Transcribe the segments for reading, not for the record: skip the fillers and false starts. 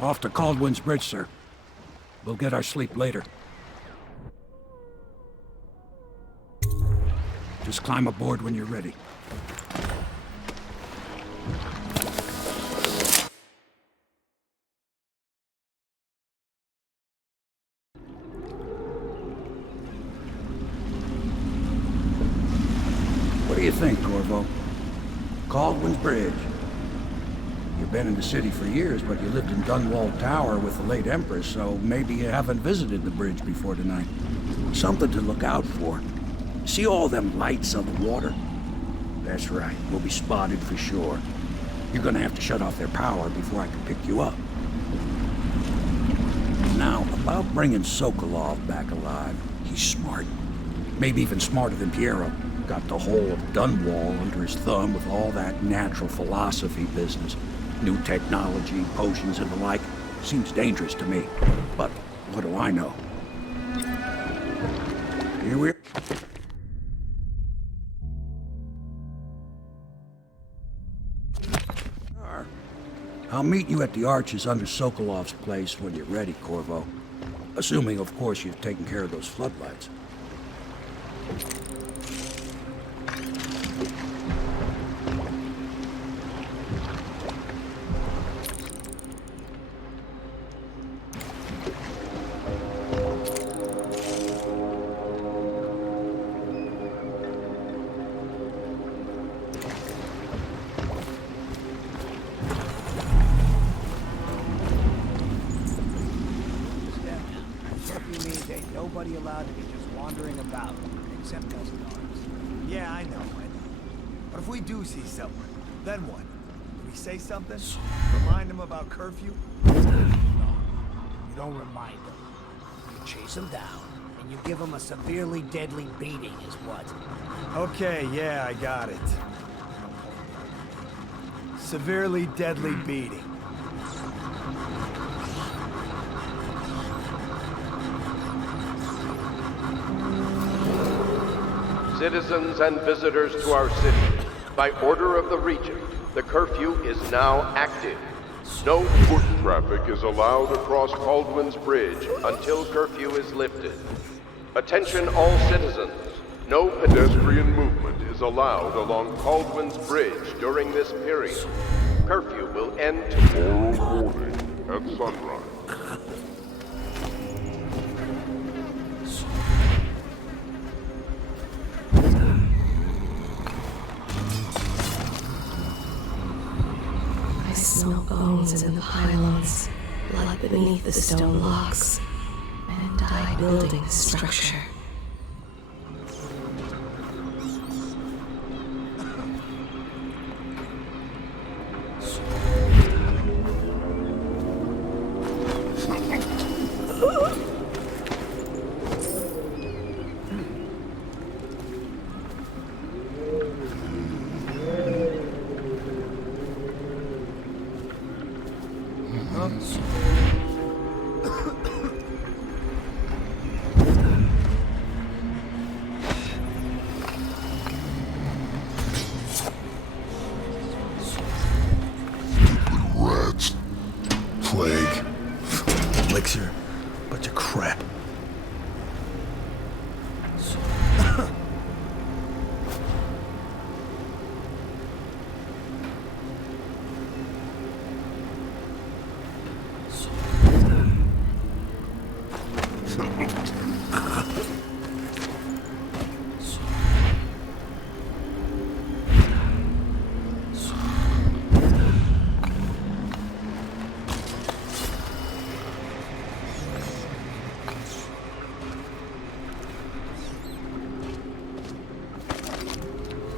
Off to Caldwin's Bridge, sir. We'll get our sleep later. Just climb aboard when you're ready. What do you think, Corvo? Caldwin's Bridge. You've been in the city for years, but you lived in Dunwall Tower with the late Empress, so maybe you haven't visited the bridge before tonight. Something to look out for. See all them lights on the water? That's right, we'll be spotted for sure. You're gonna have to shut off their power before I can pick you up. Now, about bringing Sokolov back alive, he's smart. Maybe even smarter than Piero. Got the whole of Dunwall under his thumb with all that natural philosophy business. New technology, potions and the like. Seems dangerous to me. But what do I know? Here we are. I'll meet you at the arches under Sokolov's place when you're ready, Corvo. Assuming, of course, you've taken care of those floodlights. Nobody allowed to be just wandering about, except us guards. Yeah, I know. But if we do see someone, then what? Do we say something? Remind them about curfew? No, you don't remind them. You chase them down, and you give them a severely deadly beating is what? Okay, yeah, I got it. Severely deadly beating. Citizens and visitors to our city, by order of the Regent, the curfew is now active. No foot traffic is allowed across Caldwin's Bridge until curfew is lifted. Attention all citizens, no pedestrian movement is allowed along Caldwin's Bridge during this period. Curfew will end tomorrow morning at sunrise. I smell bones in the pylons, blood beneath the stone locks, and I building the structure. Rats. Plague. Elixir. Bunch of crap.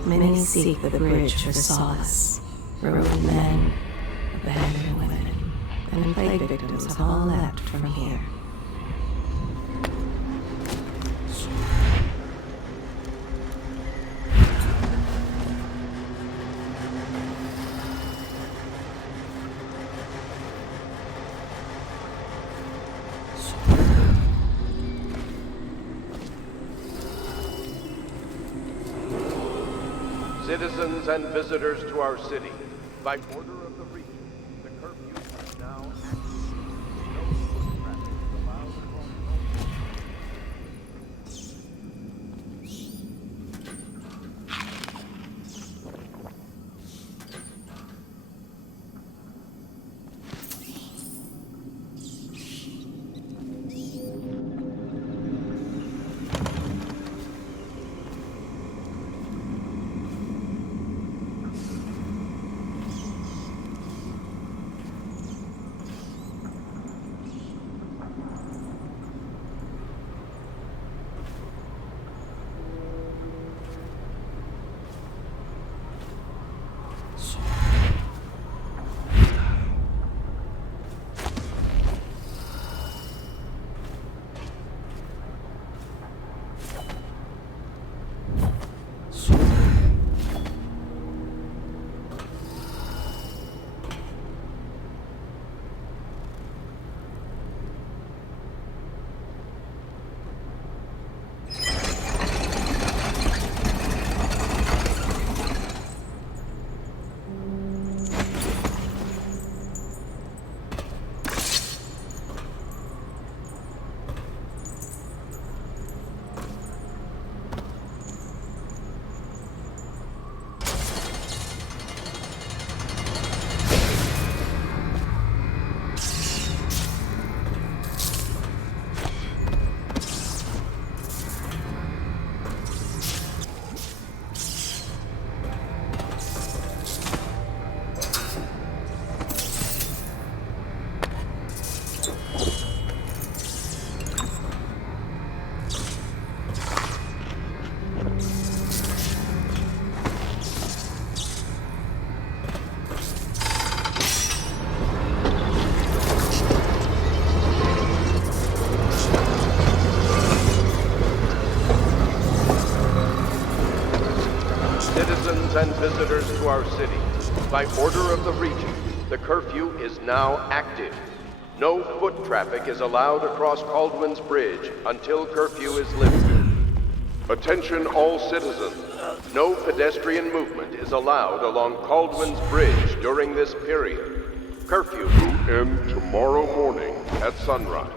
Many seek the bridge for solace. Ruined men, abandoned women, and plague victims have all left from here. Citizens and visitors to our city, by order of the Regent, the curfew is now active. visitors to our city, by order of the Regent, the curfew is now active. No foot traffic is allowed across Caldwin's Bridge until curfew is lifted. Attention all citizens. No pedestrian movement is allowed along Caldwin's Bridge during this period. Curfew will end tomorrow morning at sunrise.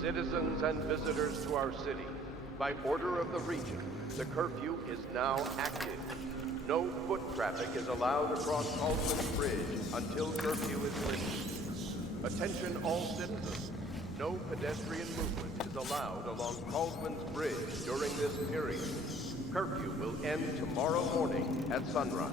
Citizens and visitors to our city, by order of the Regent, the curfew is now active. No foot traffic is allowed across Caldwin's Bridge until curfew is lifted. Attention all citizens. No pedestrian movement is allowed along Caldwin's Bridge during this period. Curfew will end tomorrow morning at sunrise.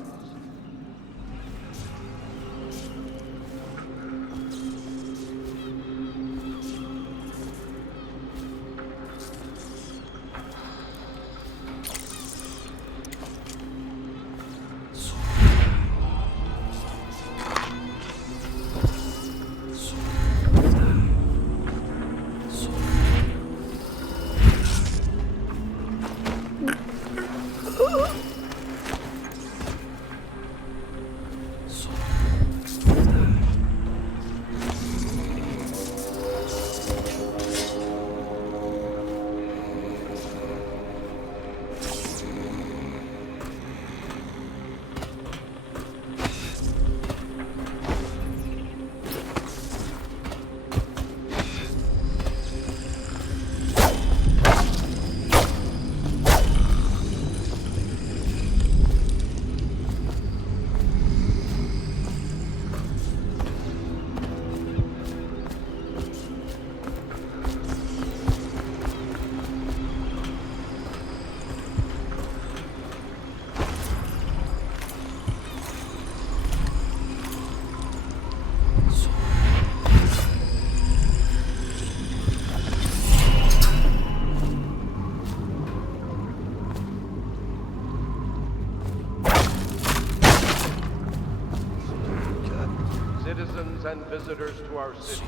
Citizens and visitors to our city,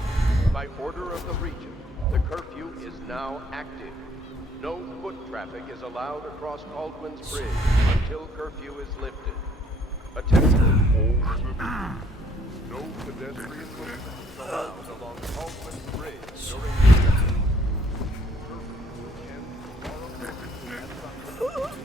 by order of the Regent, the curfew is now active. No foot traffic is allowed across Caldwin's Bridge until curfew is lifted. Attention all citizens. No pedestrian movement is allowed along Caldwin's Bridge during the curfew will end tomorrow morning at sunrise.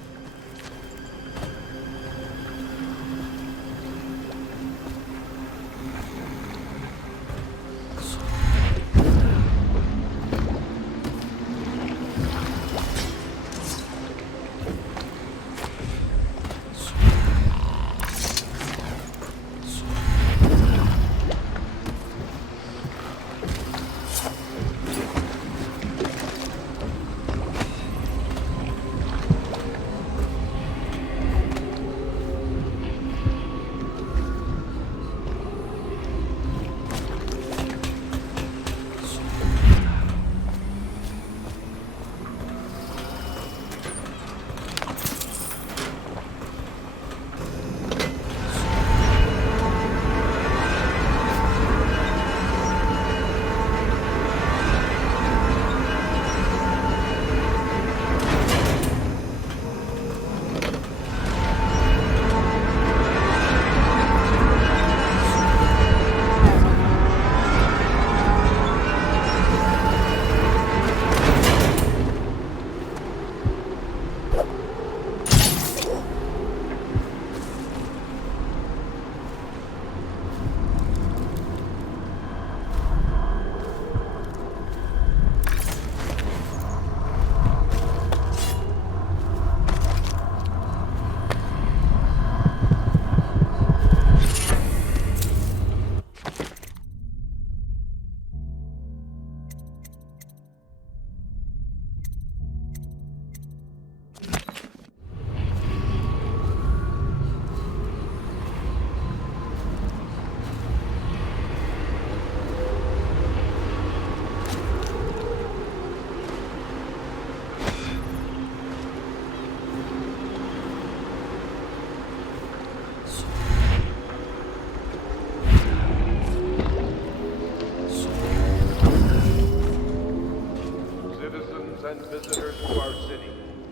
visitors to our city.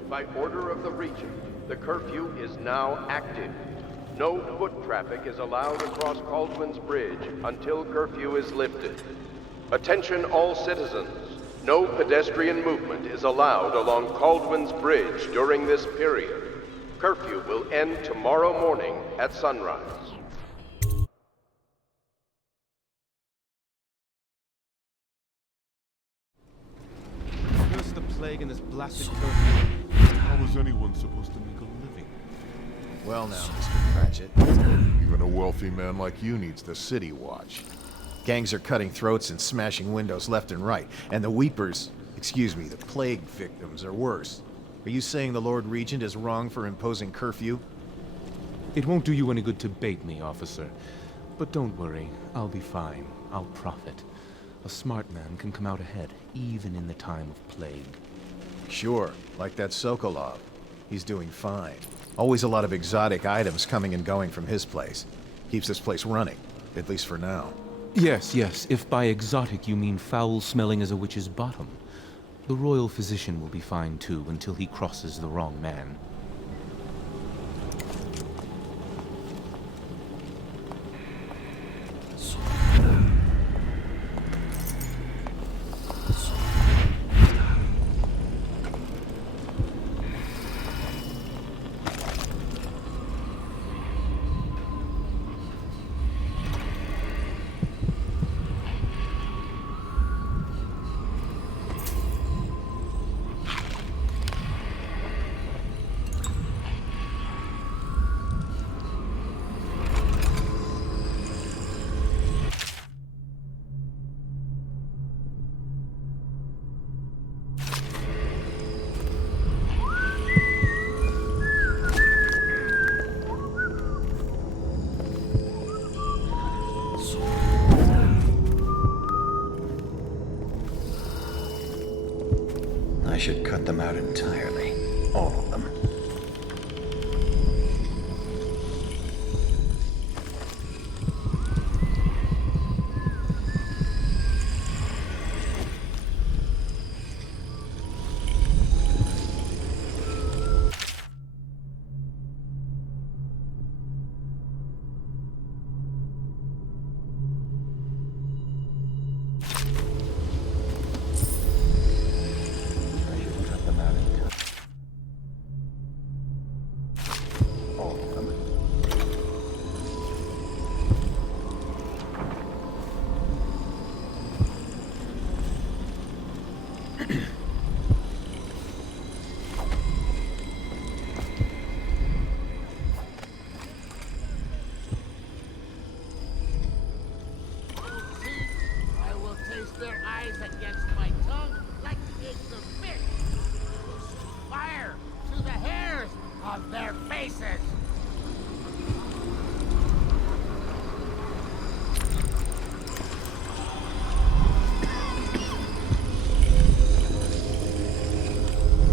By order of the Regent, the curfew is now active. No foot traffic is allowed across Caldwell's Bridge until curfew is lifted. Attention all citizens. No pedestrian movement is allowed along Caldwell's Bridge during this period. Curfew will end tomorrow morning at sunrise. Curse the plague and this blasted curfew. How is anyone supposed to make a living? Well now, Mr. Cratchit. Even a wealthy man like you needs the city watch. Gangs are cutting throats and smashing windows left and right, and the weepers, the plague victims are worse. Are you saying the Lord Regent is wrong for imposing curfew? It won't do you any good to bait me, officer. But don't worry, I'll be fine. I'll profit. A smart man can come out ahead, even in the time of plague. Sure, like that Sokolov. He's doing fine. Always a lot of exotic items coming and going from his place. Keeps this place running, at least for now. Yes, if by exotic you mean foul-smelling as a witch's bottom. The royal physician will be fine too, until he crosses the wrong man. I should cut them out entirely. All of them.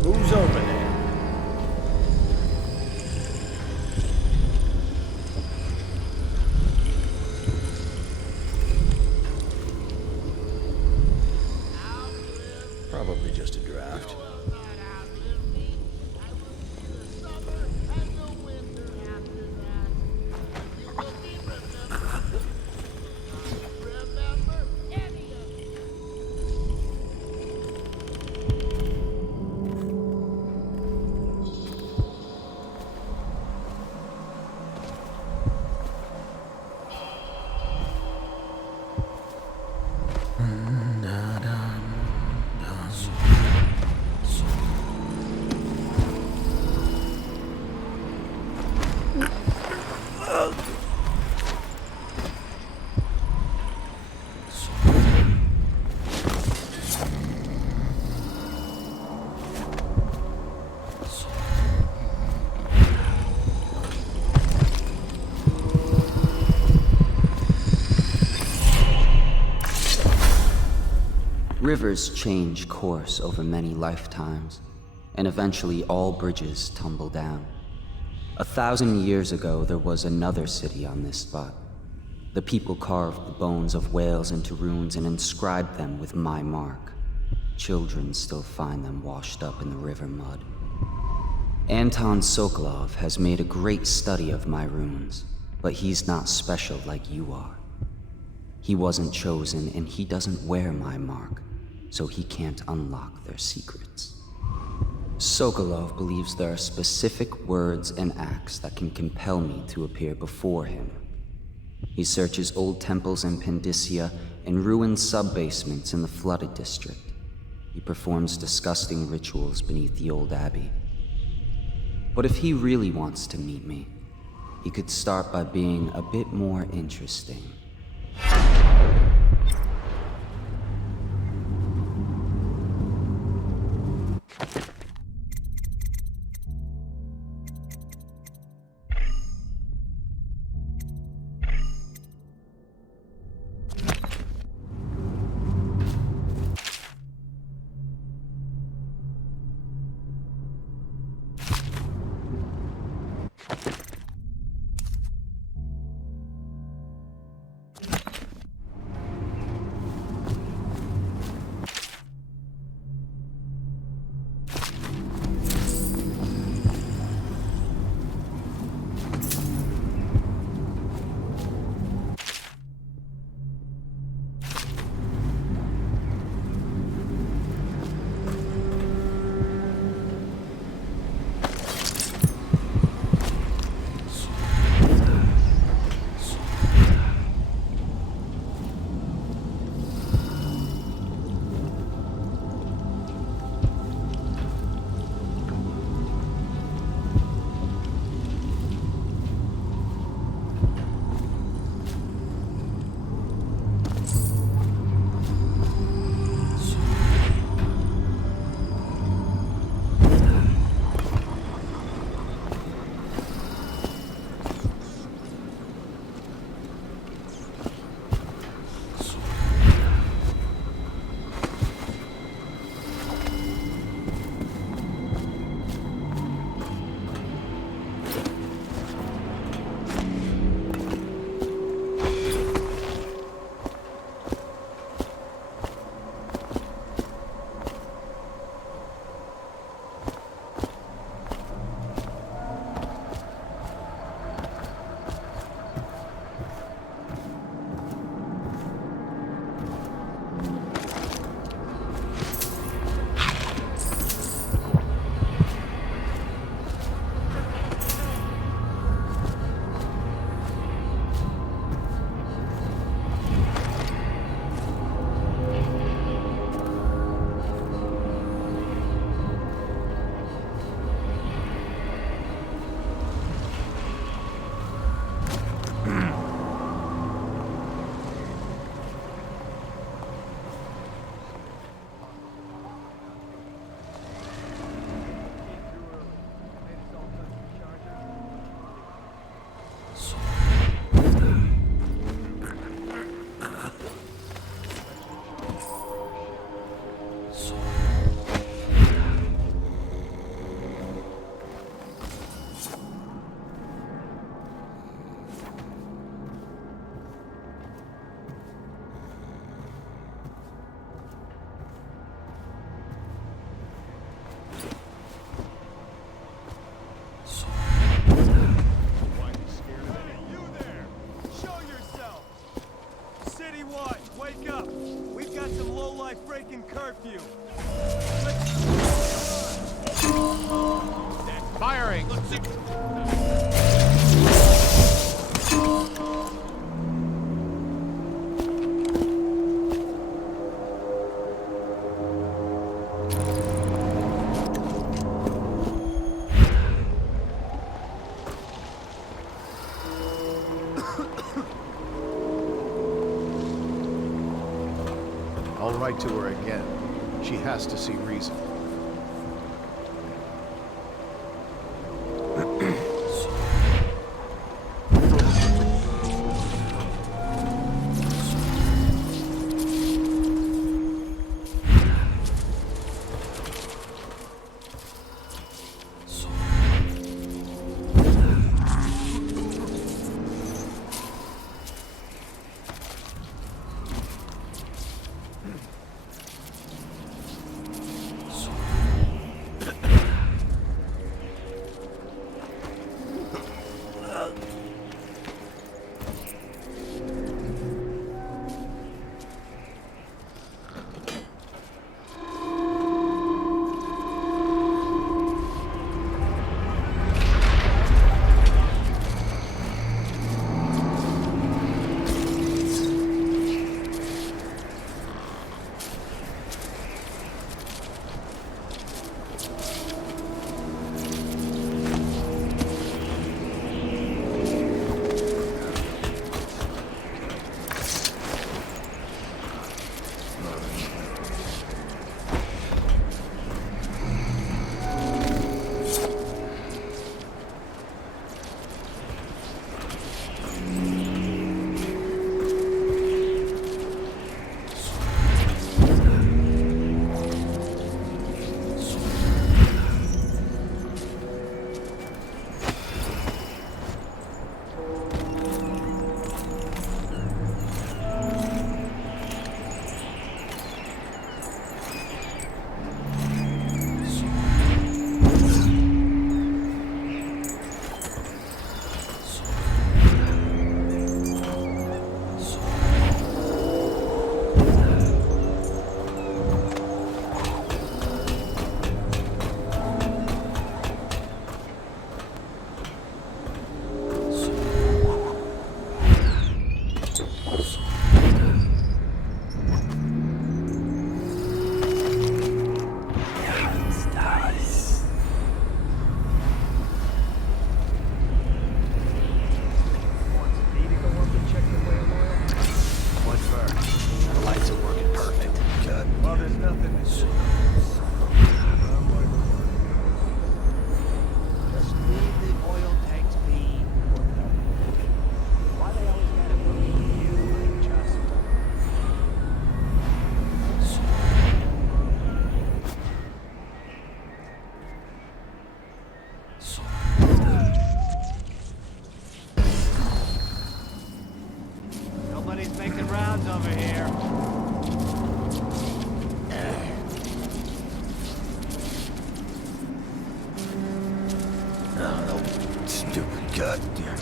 Who's over there? Probably just a draft. Rivers change course over many lifetimes, and eventually all bridges tumble down. 1,000 years ago, there was another city on this spot. The people carved the bones of whales into runes and inscribed them with my mark. children still find them washed up in the river mud. Anton Sokolov has made a great study of my runes, but he's not special like you are. He wasn't chosen, and he doesn't wear my mark, so he can't unlock their secrets. Sokolov believes there are specific words and acts that can compel me to appear before him. He searches old temples in Pendicia and ruined sub-basements in the flooded district. He performs disgusting rituals beneath the old abbey. But if he really wants to meet me, he could start by being a bit more interesting. breaking curfew. Firing! I'll write to her again. She has to see reason. prefer. The lights are working perfect. Cut. Well, there's nothing to do. Just leave the oil tanks be. Why they always gotta be you? I just Nobody's making rounds over here. No, stupid goddamn.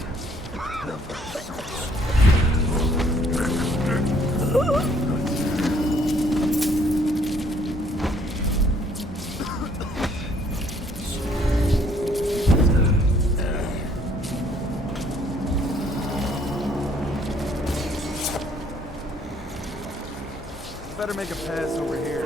Better make a pass over here.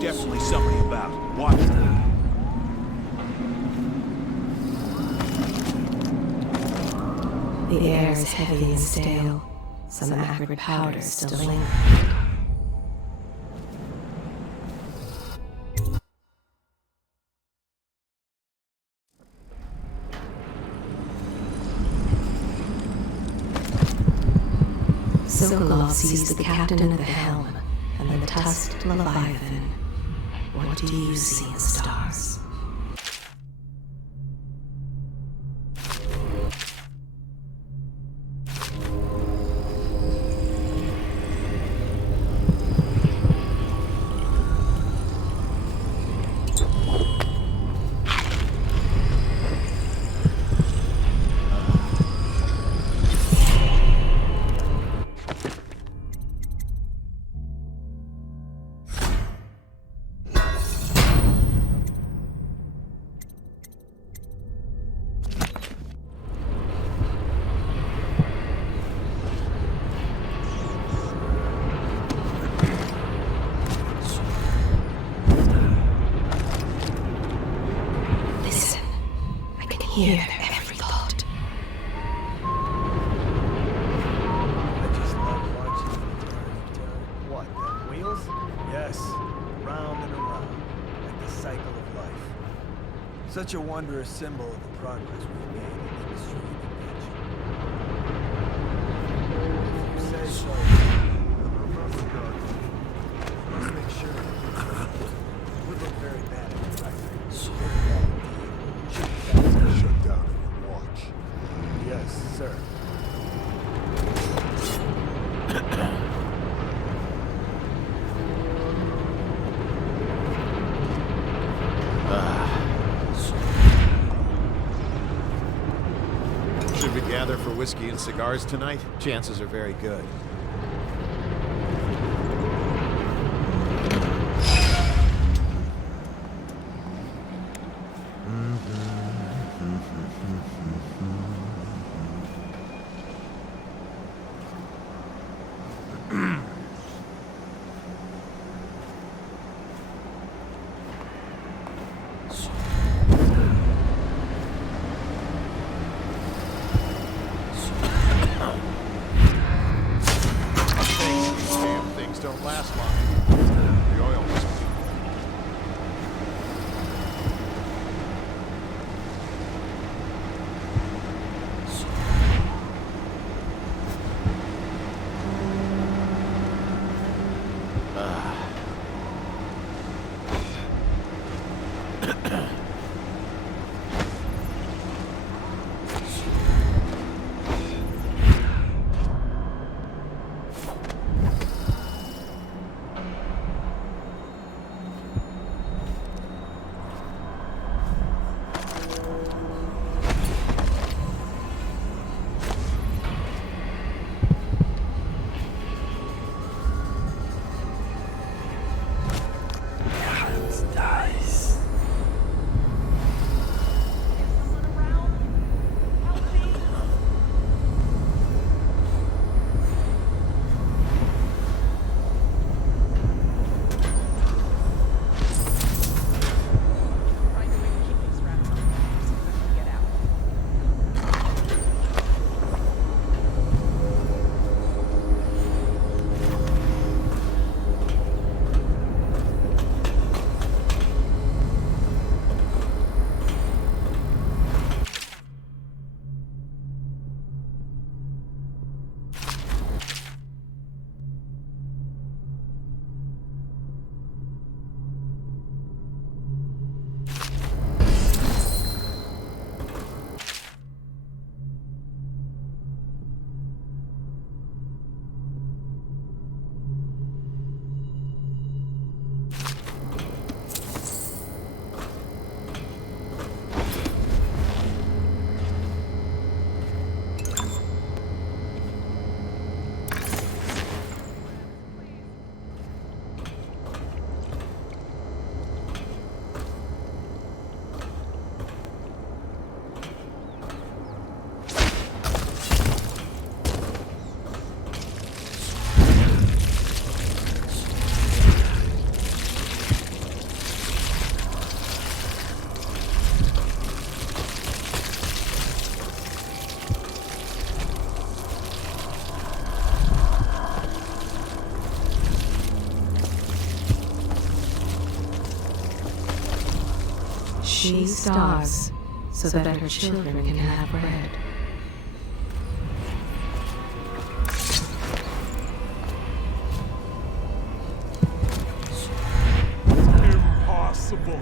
Definitely somebody about. Watch it. The air is heavy and stale. Some acrid powder still lingers. Sokolov sees the captain at the helm and the tusked Leviathan. What do you see in the stars? Hear their every thought. I just love watching them turn. What, the wheels? Yes, round and around, like the cycle of life. Such a wondrous symbol of the progress we've made in industry and invention. If you say so. Let's make sure. It would look very bad if the factory. Very bad indeed. Shut down and watch. Yes, sir. Should we gather for whiskey and cigars tonight? Chances are very good. she starves so that her children can have bread. Impossible.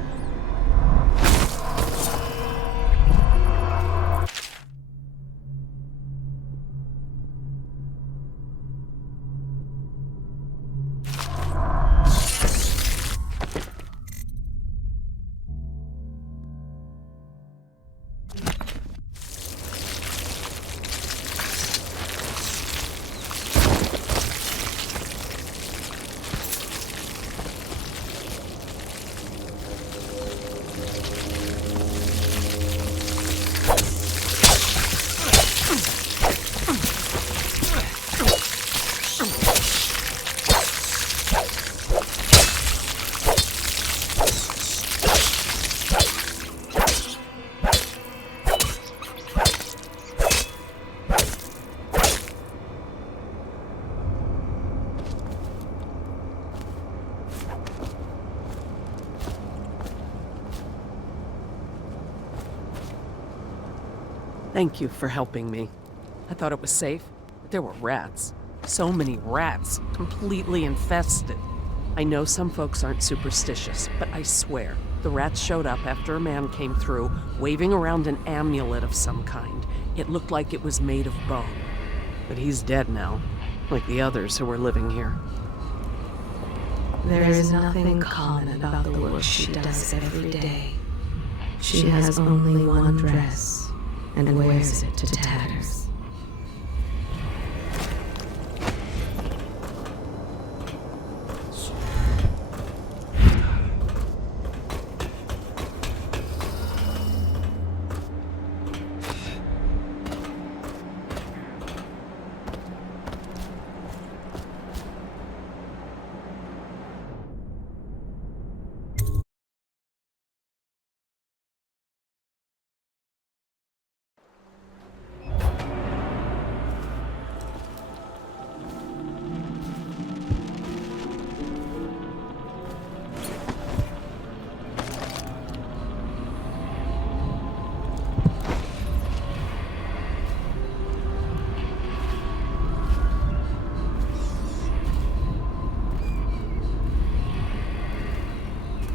Thank you for helping me. I thought it was safe, but there were rats. So many rats, completely infested. I know some folks aren't superstitious, but I swear, the rats showed up after a man came through, waving around an amulet of some kind. It looked like it was made of bone. But he's dead now, like the others who were living here. There is nothing common about the work she does every day. She has only one dress, and wears it to tatters.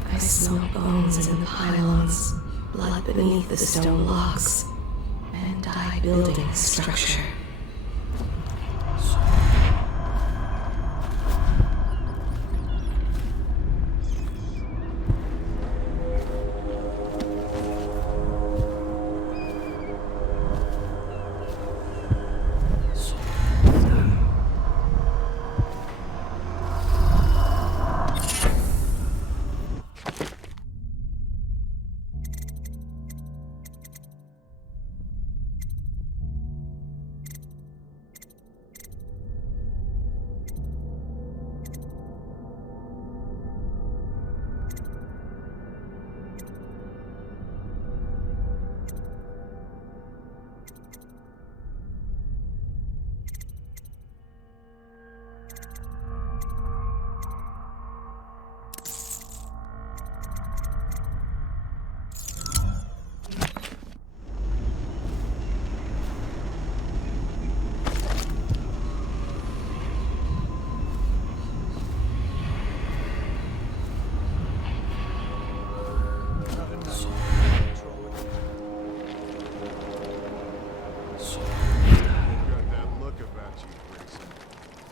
I smell bones in the pylons, blood beneath the stone blocks, and die building structure.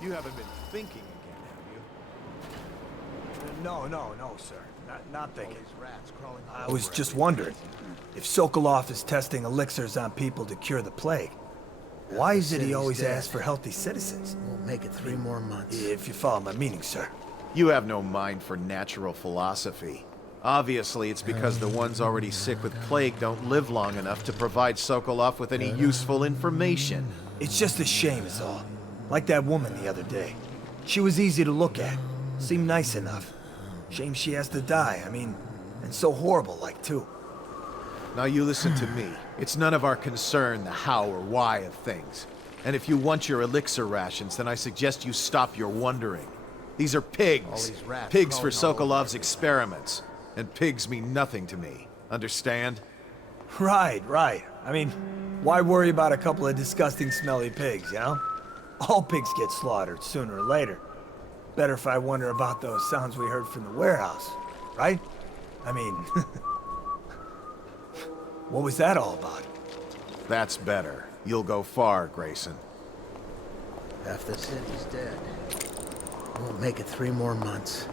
You haven't been thinking again, have you? No, sir. Not thinking. I was just wondering, if Sokolov is testing elixirs on people to cure the plague, why is it he always asks for healthy citizens? We'll make it 3 more months. If you follow my meaning, sir. You have no mind for natural philosophy. Obviously, it's because the ones already sick with plague don't live long enough to provide Sokolov with any useful information. It's just a shame is all. Like that woman the other day. She was easy to look at. Seemed nice enough. Shame she has to die, I mean, and so horrible like too. Now you listen to me. It's none of our concern the how or why of things. And if you want your elixir rations, then I suggest you stop your wondering. These are pigs. Pigs for Sokolov's experiments. And pigs mean nothing to me. Understand? Right. I mean, why worry about a couple of disgusting, smelly pigs, you know? All pigs get slaughtered sooner or later. Better if I wonder about those sounds we heard from the warehouse, right? I mean, what was that all about? That's better. You'll go far, Grayson. Half the city's dead. Won't make it 3 more months.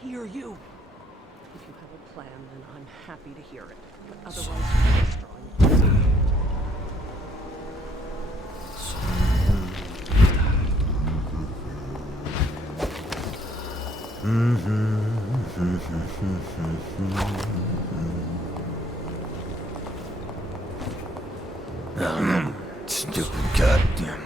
Hear you. If you have a plan, then I'm happy to hear it. But otherwise, you're destroying. Stupid goddamn.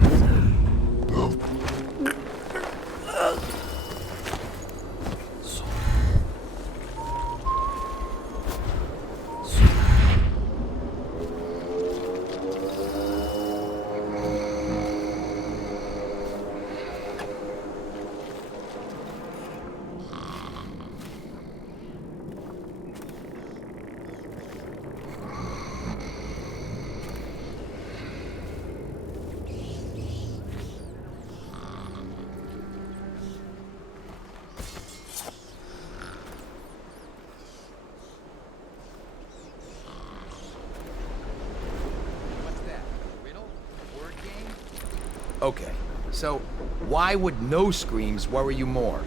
Okay, so why would no screams worry you more?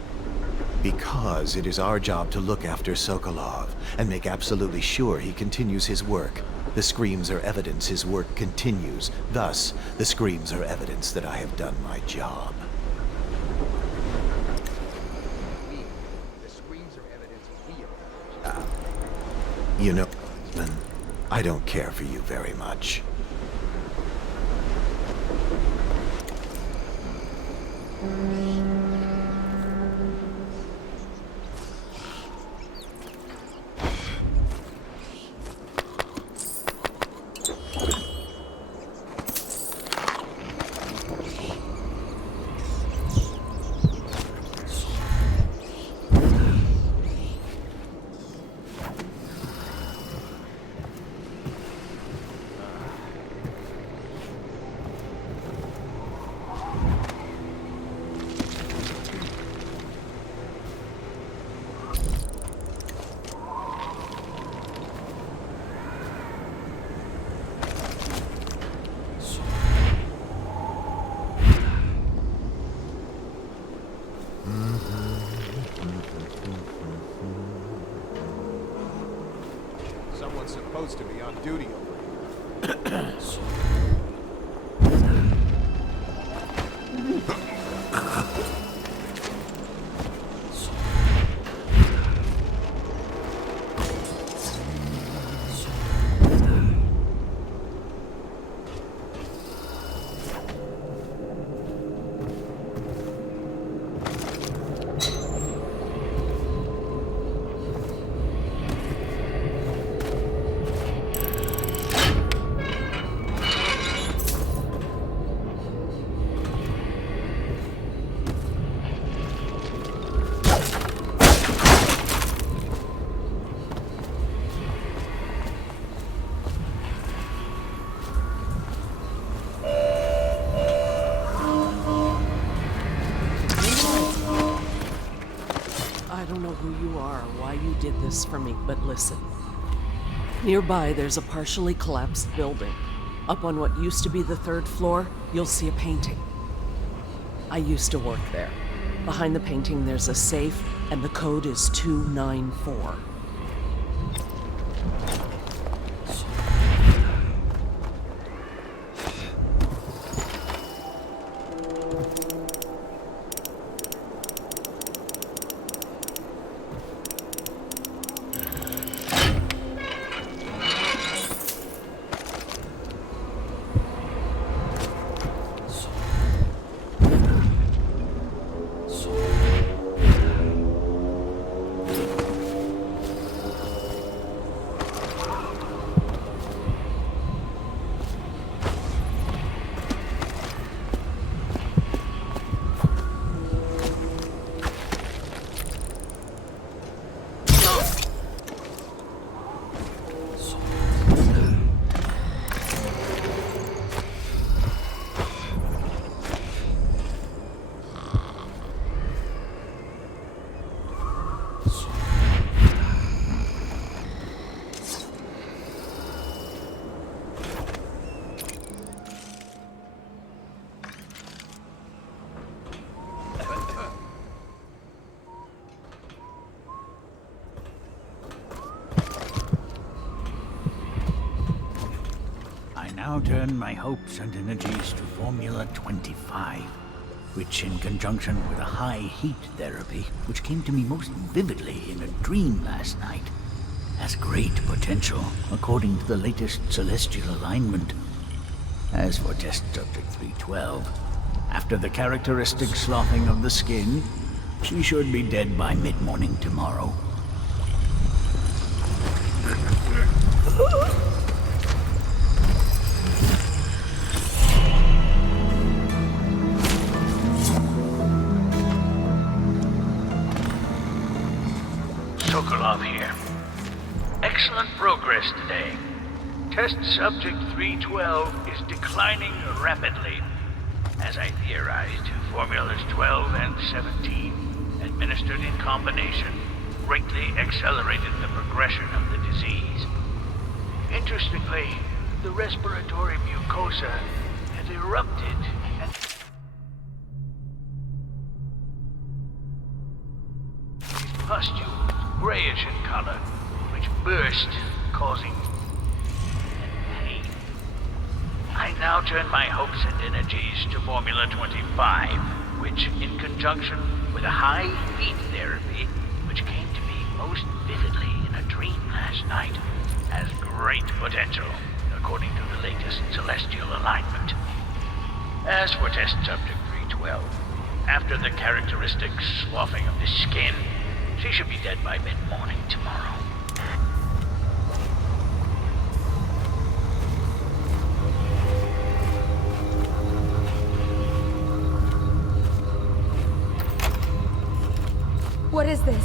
Because it is our job to look after Sokolov and make absolutely sure he continues his work. The screams are evidence his work continues. Thus, the screams are evidence that I have done my job. The screams are evidence we You know, I don't care for you very much. Someone's supposed to be on duty over here. I don't know who you are or why you did this for me, but listen. Nearby, there's a partially collapsed building. Up on what used to be the 3rd floor, you'll see a painting. I used to work there. Behind the painting, there's a safe, and the code is 294. now turn my hopes and energies to Formula 25, which in conjunction with a high heat therapy, which came to me most vividly in a dream last night, has great potential according to the latest celestial alignment. As for Test Subject 312, after the characteristic sloughing of the skin, she should be dead by mid-morning tomorrow. Sokolov here. Excellent progress today. Test Subject 312 is declining rapidly. As I theorized, formulas 12 and 17, administered in combination, greatly accelerated the progression of the disease. Interestingly, the respiratory mucosa had erupted and his pustule was grayish in color, which burst, causing pain. I now turn my hopes and energies to Formula 25, which, in conjunction with a high heat therapy, which came to me most vividly in a dream last night, has great potential, according to the latest celestial alignment. As for Test Subject 312, after the characteristic sloughing of the skin, she should be dead by mid-morning tomorrow. What is this?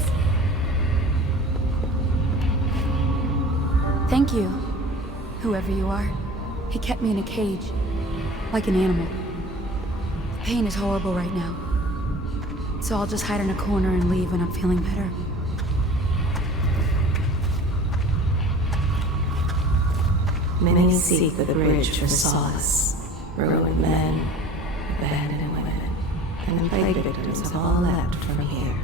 Thank you, whoever you are. He kept me in a cage, like an animal. The pain is horrible right now, so I'll just hide in a corner and leave when I'm feeling better. Many seek the bridge for solace. Ruined men, abandoned women, and plague victims have all left from here.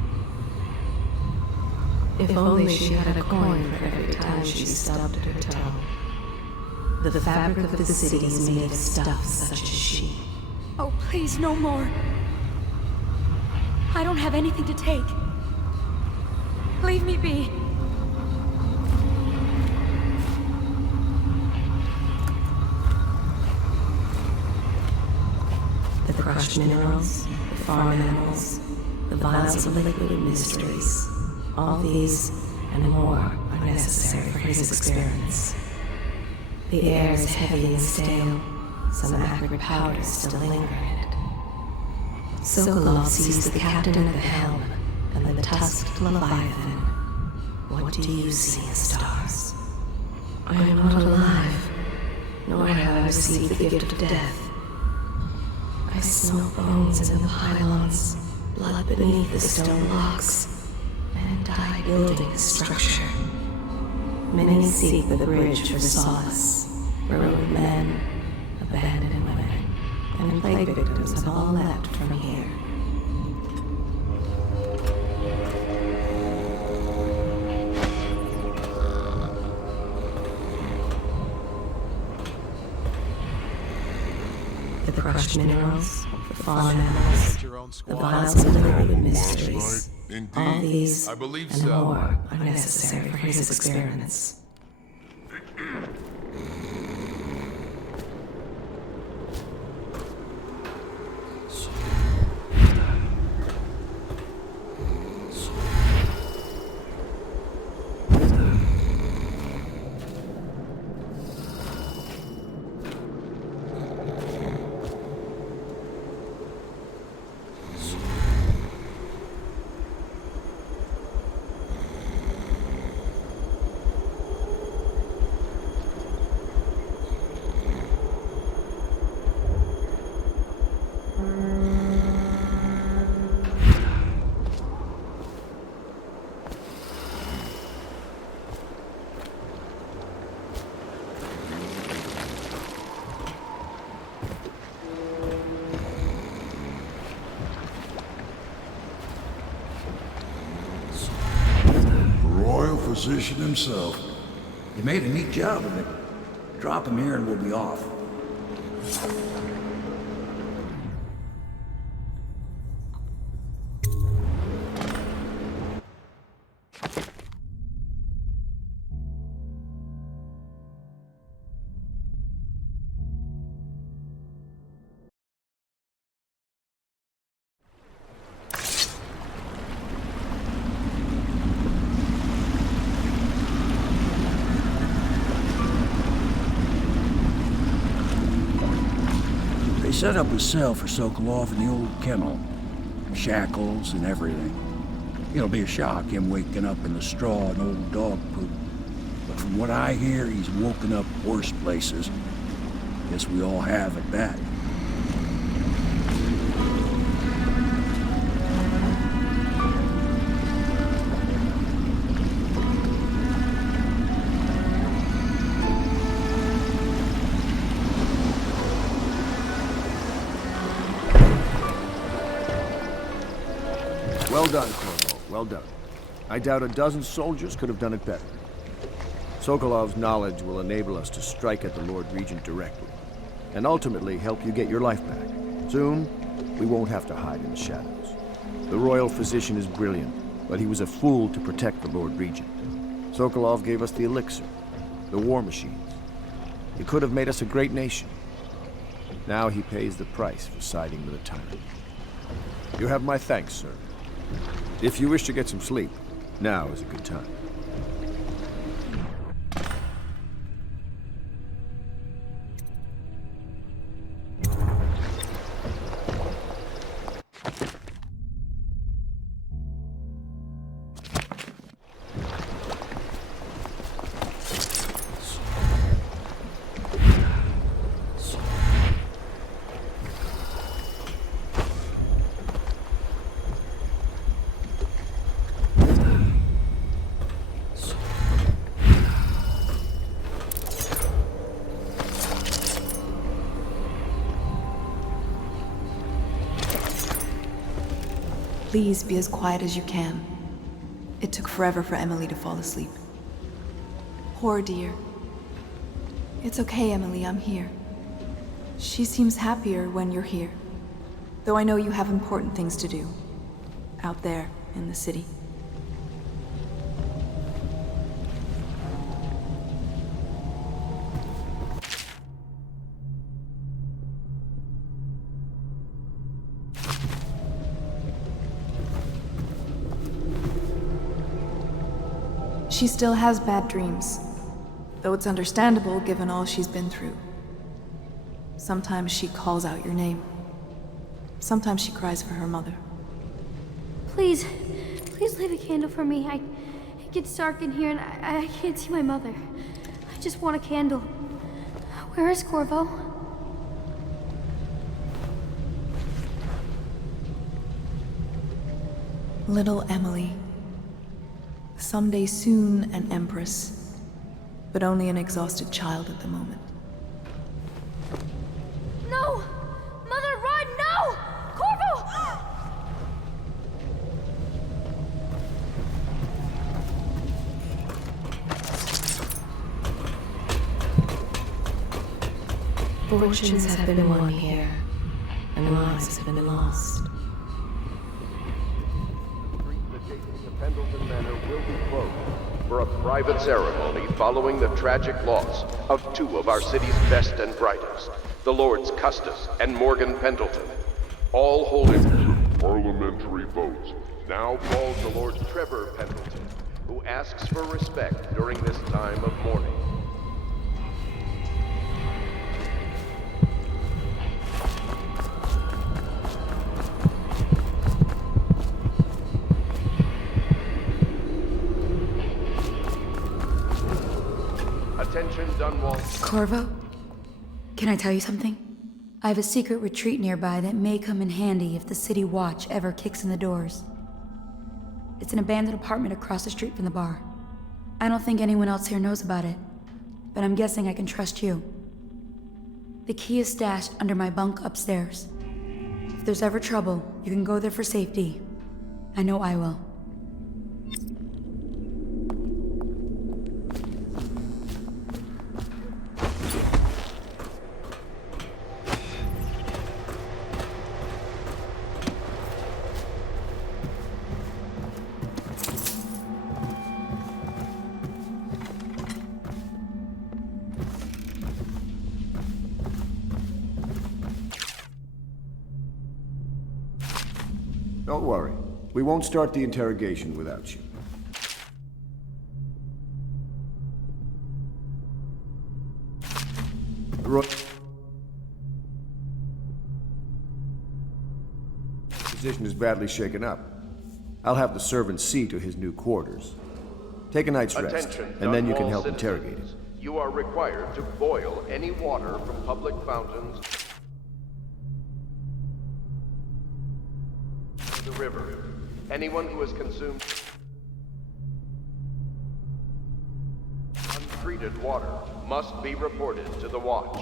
If only she had a coin for every time she stubbed her toe. The fabric of the city is made of stuff such as she. Oh, please, no more. I don't have anything to take. Leave me be. The crushed minerals, the farm animals, the vials of liquid mysteries. All these and more are necessary for his experiments. The air is heavy and stale. Some acrid powders still linger in it. Sokolov sees the captain of the helm and the tusked leviathan. What do you see in the stars? I am not alive, nor have I received the gift of death. I smell bones in the pylons, blood beneath the stone blocks, and die building the structure. Many seek the bridge for solace. Ruined men, abandoned women, and plague victims have all left from here. The crushed minerals, the farm animals, the vials of liquid mysteries. All these and more are necessary for his experiments. Physician himself. You made a neat job of it. Drop him here and we'll be off. They set up a cell for Sokolov in the old kennel. Shackles and everything. It'll be a shock, him waking up in the straw and old dog poop. But from what I hear, he's woken up worse places. Guess we all have at that. Well done, Corvo. Well done. I doubt a dozen soldiers could have done it better. Sokolov's knowledge will enable us to strike at the Lord Regent directly, and ultimately help you get your life back. Soon, we won't have to hide in the shadows. The royal physician is brilliant, but he was a fool to protect the Lord Regent. Sokolov gave us the elixir, the war machines. He could have made us a great nation. Now he pays the price for siding with a tyrant. You have my thanks, sir. If you wish to get some sleep, now is a good time. Please be as quiet as you can. It took forever for Emily to fall asleep. Poor dear. It's okay, Emily, I'm here. She seems happier when you're here. Though I know you have important things to do. Out there, in the city. She still has bad dreams, though it's understandable given all she's been through. Sometimes she calls out your name. Sometimes she cries for her mother. Please leave a candle for me. It gets dark in here and I can't see my mother. I just want a candle. Where is Corvo? Little Emily. Someday soon an empress, but only an exhausted child at the moment. No! Mother, run! No! Corvo! Fortunes have been won here, and lives have been lost. Pendleton Manor will be closed for a private ceremony following the tragic loss of two of our city's best and brightest, the Lords Custis and Morgan Pendleton. All holding parliamentary votes now fall to Lord Trevor Pendleton, who asks for respect during this time of mourning. Attention, Dunwall. Corvo? Can I tell you something? I have a secret retreat nearby that may come in handy if the city watch ever kicks in the doors. It's an abandoned apartment across the street from the bar. I don't think anyone else here knows about it, but I'm guessing I can trust you. The key is stashed under my bunk upstairs. If there's ever trouble, you can go there for safety. I know I will. Don't worry. We won't start the interrogation without you. Position is badly shaken up. I'll have the servant see to his new quarters. Take a night's rest, Attention, and then you can Dunwall help citizens. interrogate him. You are required to boil any water from public fountains to the river. Anyone who has consumed untreated water must be reported to the watch.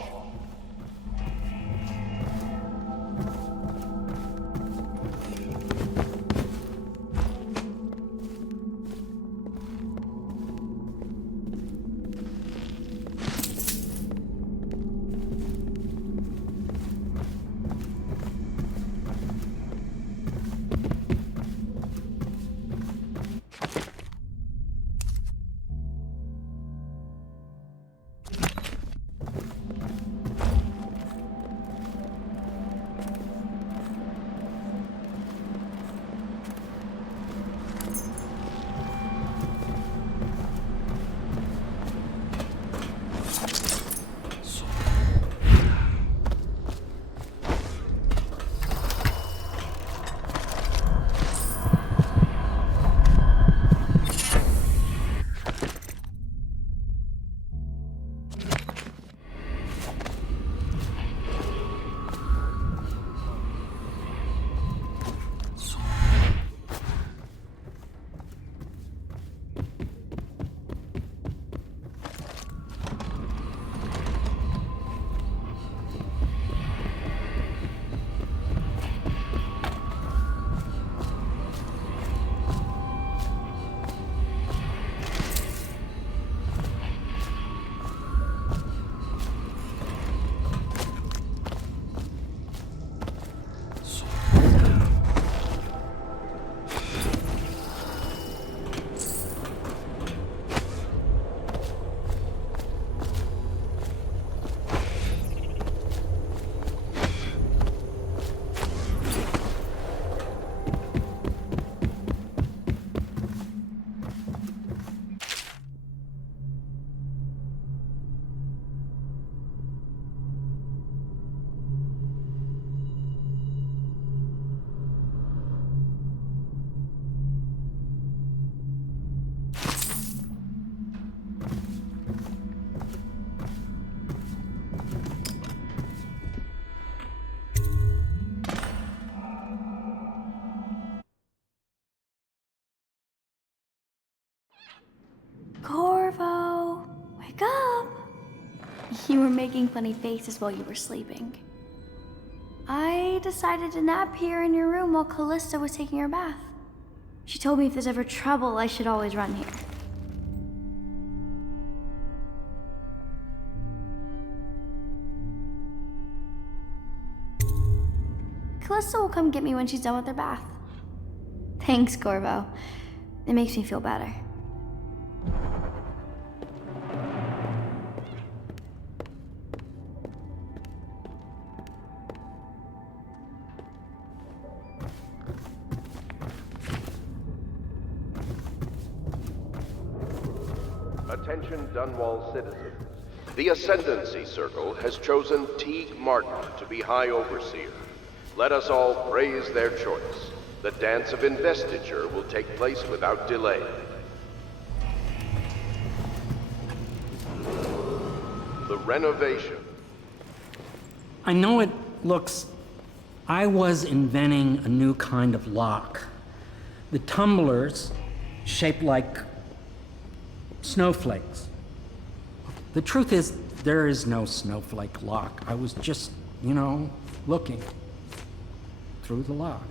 Corvo, wake up! You were making funny faces while you were sleeping. I decided to nap here in your room while Callista was taking her bath. She told me if there's ever trouble, I should always run here. Callista will come get me when she's done with her bath. Thanks, Corvo. It makes me feel better. Attention Dunwall citizens. The Ascendancy Circle has chosen Teague Martin to be High Overseer. Let us all praise their choice. The dance of investiture will take place without delay. The renovation. I know it looks... I was inventing a new kind of lock. The tumblers, shaped like snowflakes. The truth is, there is no snowflake lock. I was just, looking through the lock.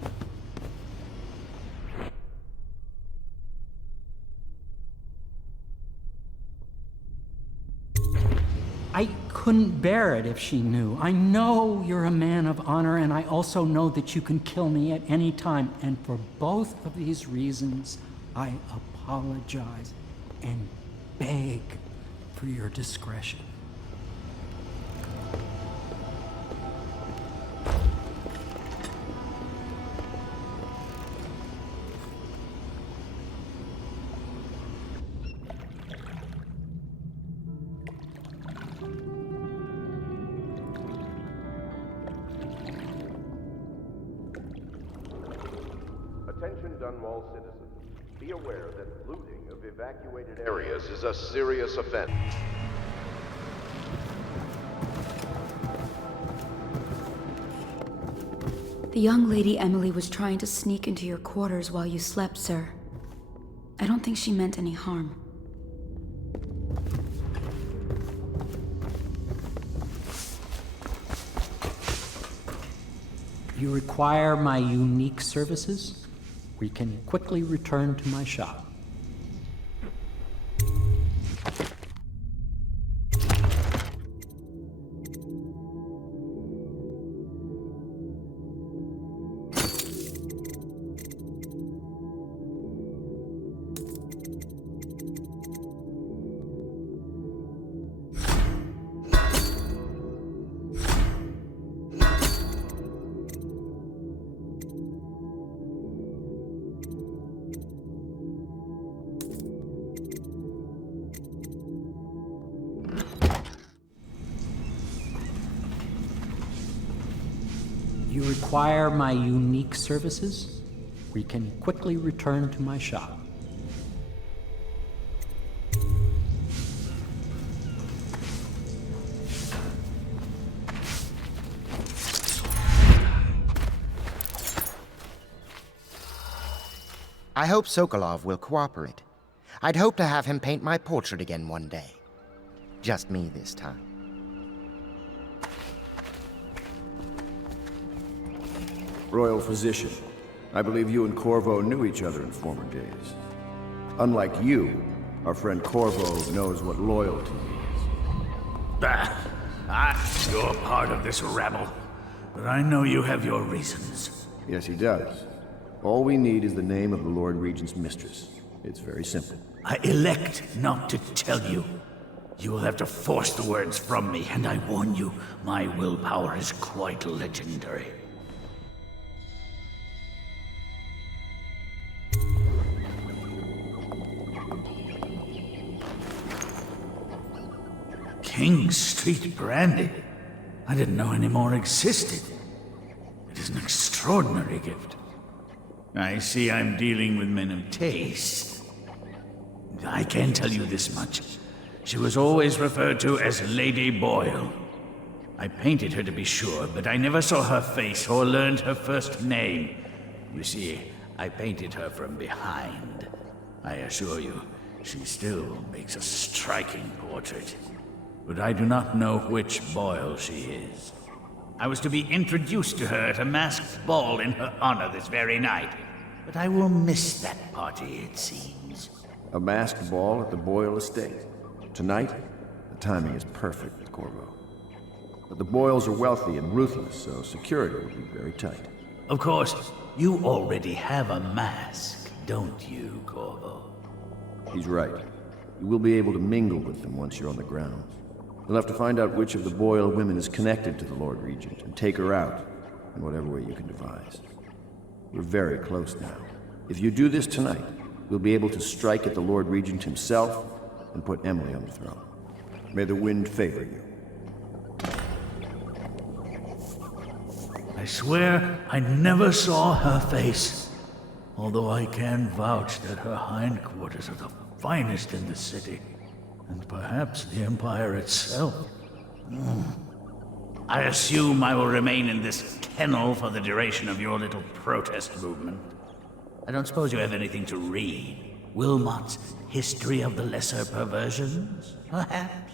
I couldn't bear it if she knew. I know you're a man of honor, and I also know that you can kill me at any time. And for both of these reasons, I apologize and beg for your discretion. Dunwall citizens, be aware that looting of evacuated areas is a serious offense. The young lady Emily was trying to sneak into your quarters while you slept, sir. I don't think she meant any harm. You require my unique services? We can quickly return to my shop. You require my unique services? We can quickly return to my shop. I hope Sokolov will cooperate. I'd hope to have him paint my portrait again one day. Just me this time. Royal Physician, I believe you and Corvo knew each other in former days. Unlike you, our friend Corvo knows what loyalty means. You're part of this rabble, but I know you have your reasons. Yes, he does. All we need is the name of the Lord Regent's mistress. It's very simple. I elect not to tell you. You will have to force the words from me, and I warn you, my willpower is quite legendary. King Street brandy? I didn't know any more existed. It is an extraordinary gift. I see I'm dealing with men of taste. I can tell you this much. She was always referred to as Lady Boyle. I painted her to be sure, but I never saw her face or learned her first name. You see, I painted her from behind. I assure you, she still makes a striking portrait. But I do not know which Boyle she is. I was to be introduced to her at a masked ball in her honor this very night. But I will miss that party, it seems. A masked ball at the Boyle estate. Tonight, the timing is perfect, Corvo. But the Boyles are wealthy and ruthless, so security will be very tight. Of course, you already have a mask, don't you, Corvo? He's right. You will be able to mingle with them once you're on the grounds. You'll have to find out which of the Boyle women is connected to the Lord Regent and take her out in whatever way you can devise. We're very close now. If you do this tonight, we'll be able to strike at the Lord Regent himself and put Emily on the throne. May the wind favor you. I swear I never saw her face, although I can vouch that her hindquarters are the finest in the city, and perhaps the Empire itself. I assume I will remain in this kennel for the duration of your little protest movement. I don't suppose you have anything to read. Wilmot's History of the Lesser Perversions, perhaps?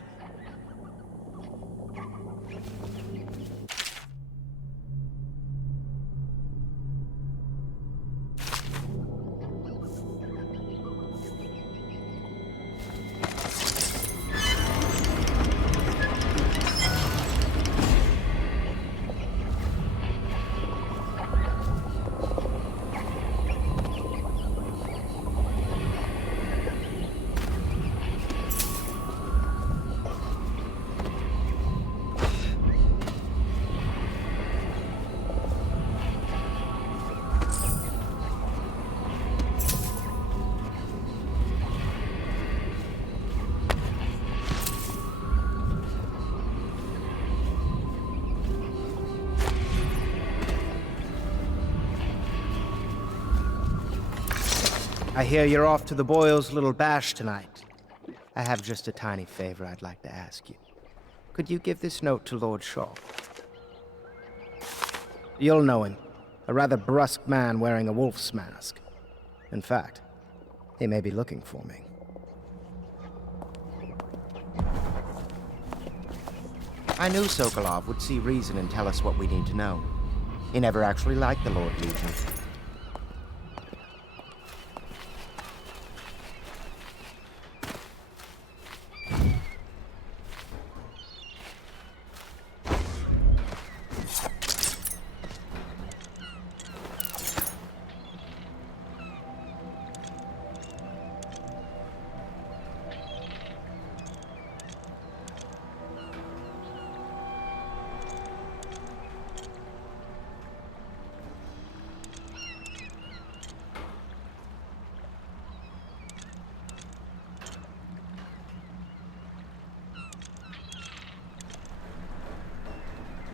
I hear you're off to the Boyles' little bash tonight. I have just a tiny favor I'd like to ask you. Could you give this note to Lord Shaw? You'll know him. A rather brusque man wearing a wolf's mask. In fact, he may be looking for me. I knew Sokolov would see reason and tell us what we need to know. He never actually liked the Lord Legion.